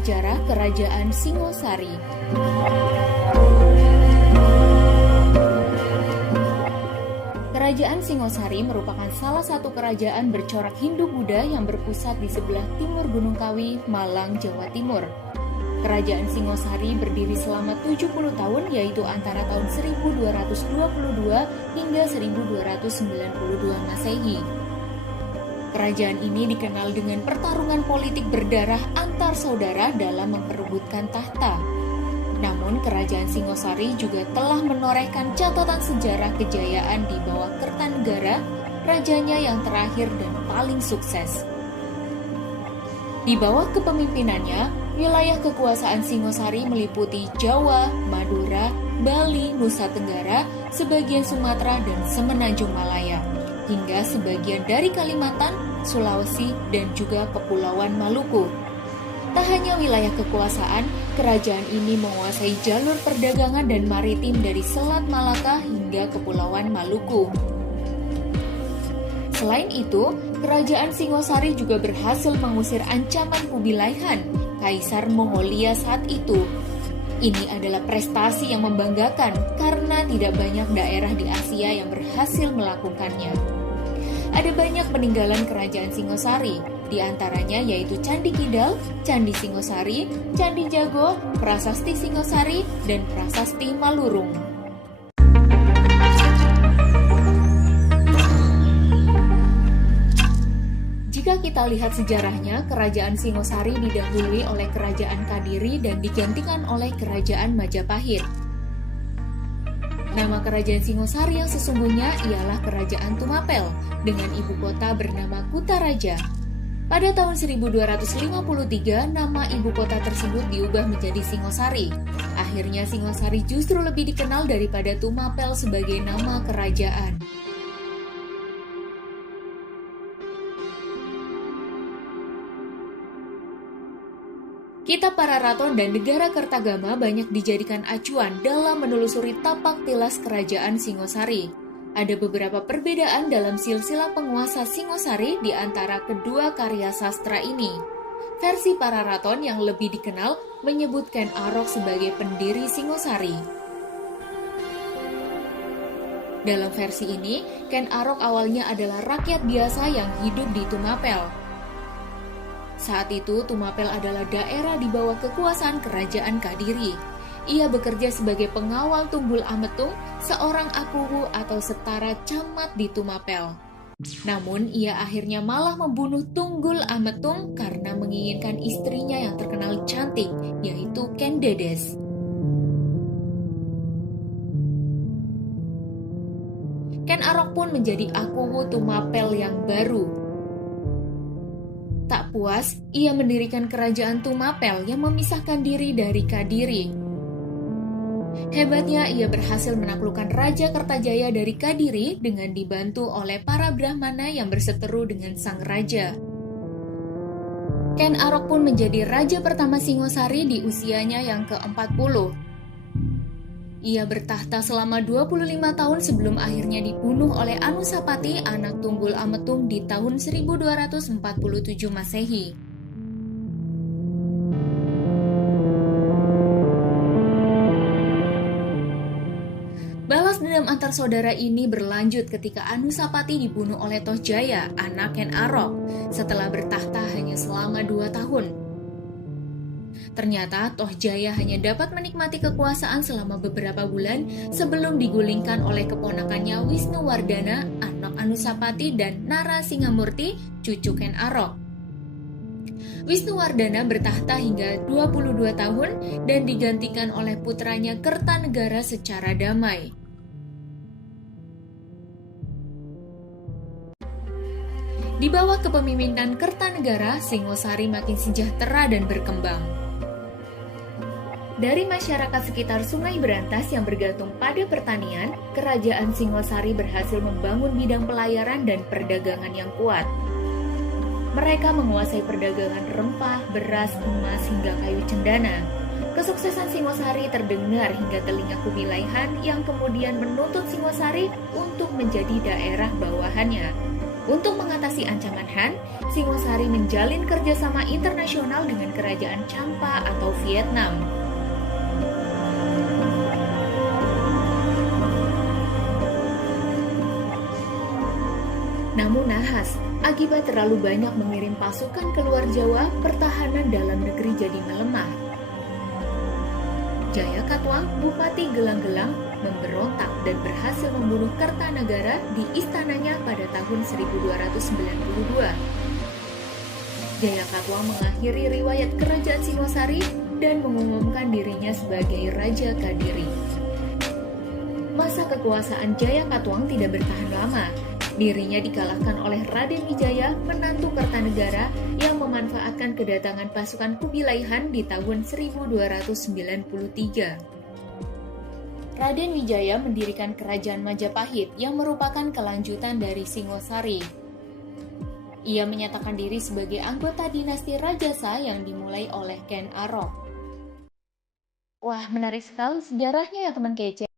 sejarah Kerajaan Singosari. Kerajaan Singosari merupakan salah satu kerajaan bercorak Hindu-Buddha yang berpusat di sebelah timur Gunung Kawi, Malang, Jawa Timur. Kerajaan Singosari berdiri selama 70 tahun, yaitu antara tahun 1222 hingga 1292 Masehi. Kerajaan ini dikenal dengan pertarungan politik berdarah antar saudara dalam memperebutkan tahta. Namun, Kerajaan Singosari juga telah menorehkan catatan sejarah kejayaan di bawah Kertanegara, rajanya yang terakhir dan paling sukses. Di bawah kepemimpinannya, wilayah kekuasaan Singosari meliputi Jawa, Madura, Bali, Nusa Tenggara, sebagian Sumatera, dan Semenanjung Malaya, hingga sebagian dari Kalimantan, Sulawesi, dan juga Kepulauan Maluku. Tak hanya wilayah kekuasaan, kerajaan ini menguasai jalur perdagangan dan maritim dari Selat Malaka hingga Kepulauan Maluku. Selain itu, Kerajaan Singosari juga berhasil mengusir ancaman Kubilai Han, Kaisar Mongolia saat itu. Ini adalah prestasi yang membanggakan karena tidak banyak daerah di Asia yang berhasil melakukannya. Ada banyak peninggalan Kerajaan Singosari, di antaranya yaitu Candi Kidal, Candi Singosari, Candi Jago, Prasasti Singosari, dan Prasasti Malurung. Jika kita lihat sejarahnya, Kerajaan Singosari didahului oleh Kerajaan Kadiri dan digantikan oleh Kerajaan Majapahit. Nama Kerajaan Singosari yang sesungguhnya ialah Kerajaan Tumapel, dengan ibu kota bernama Kutaraja. Pada tahun 1253, nama ibu kota tersebut diubah menjadi Singosari. Akhirnya Singosari justru lebih dikenal daripada Tumapel sebagai nama kerajaan. Kitab Pararaton dan Negara Kertagama banyak dijadikan acuan dalam menelusuri tapak tilas Kerajaan Singosari. Ada beberapa perbedaan dalam silsilah penguasa Singosari di antara kedua karya sastra ini. Versi Pararaton yang lebih dikenal menyebut Ken Arok sebagai pendiri Singosari. Dalam versi ini, Ken Arok awalnya adalah rakyat biasa yang hidup di Tumapel. Saat itu, Tumapel adalah daerah di bawah kekuasaan Kerajaan Kadiri. Ia bekerja sebagai pengawal Tunggul Ametung, seorang akuwu atau setara camat di Tumapel. Namun, ia akhirnya malah membunuh Tunggul Ametung karena menginginkan istrinya yang terkenal cantik, yaitu Ken Dedes. Ken Arok pun menjadi akuwu Tumapel yang baru. Tak puas, ia mendirikan kerajaan Tumapel yang memisahkan diri dari Kadiri. Hebatnya, ia berhasil menaklukkan Raja Kertajaya dari Kadiri dengan dibantu oleh para Brahmana yang berseteru dengan sang raja. Ken Arok pun menjadi raja pertama Singosari di usianya yang ke-40. Ia bertahta selama 25 tahun sebelum akhirnya dibunuh oleh Anusapati, anak Tunggul Ametung di tahun 1247 Masehi. Balas dendam antar saudara ini berlanjut ketika Anusapati dibunuh oleh Tohjaya, anak Ken Arok, setelah bertahta hanya selama 2 tahun. Ternyata Tohjaya hanya dapat menikmati kekuasaan selama beberapa bulan sebelum digulingkan oleh keponakannya Wisnuwardana, anak Anusapati, dan Narasingamurti, cucu Ken Arok. Wisnuwardana bertahta hingga 22 tahun dan digantikan oleh putranya Kertanegara secara damai. Di bawah kepemimpinan Kertanegara, Singosari makin sejahtera dan berkembang. Dari masyarakat sekitar Sungai Berantas yang bergantung pada pertanian, Kerajaan Singosari berhasil membangun bidang pelayaran dan perdagangan yang kuat. Mereka menguasai perdagangan rempah, beras, emas, hingga kayu cendana. Kesuksesan Singosari terdengar hingga telinga Kubilai Han yang kemudian menuntut Singosari untuk menjadi daerah bawahannya. Untuk mengatasi ancaman Han, Singosari menjalin kerjasama internasional dengan kerajaan Champa atau Vietnam. Namun nahas, akibat terlalu banyak mengirim pasukan keluar Jawa, pertahanan dalam negeri jadi melemah. Jaya Katuang, Bupati Gelang-Gelang, memberontak dan berhasil membunuh Kertanegara di istananya pada tahun 1292. Jaya Katuang mengakhiri riwayat kerajaan Singosari dan mengumumkan dirinya sebagai Raja Kadiri. Masa kekuasaan Jaya Katuang tidak bertahan lama. Dirinya dikalahkan oleh Raden Wijaya, menantu Kertanegara, yang memanfaatkan kedatangan pasukan Kubilai Han di tahun 1293. Raden Wijaya mendirikan kerajaan Majapahit yang merupakan kelanjutan dari Singosari. Ia menyatakan diri sebagai anggota dinasti Rajasa yang dimulai oleh Ken Arok. Wah, menarik sekali sejarahnya ya teman kece.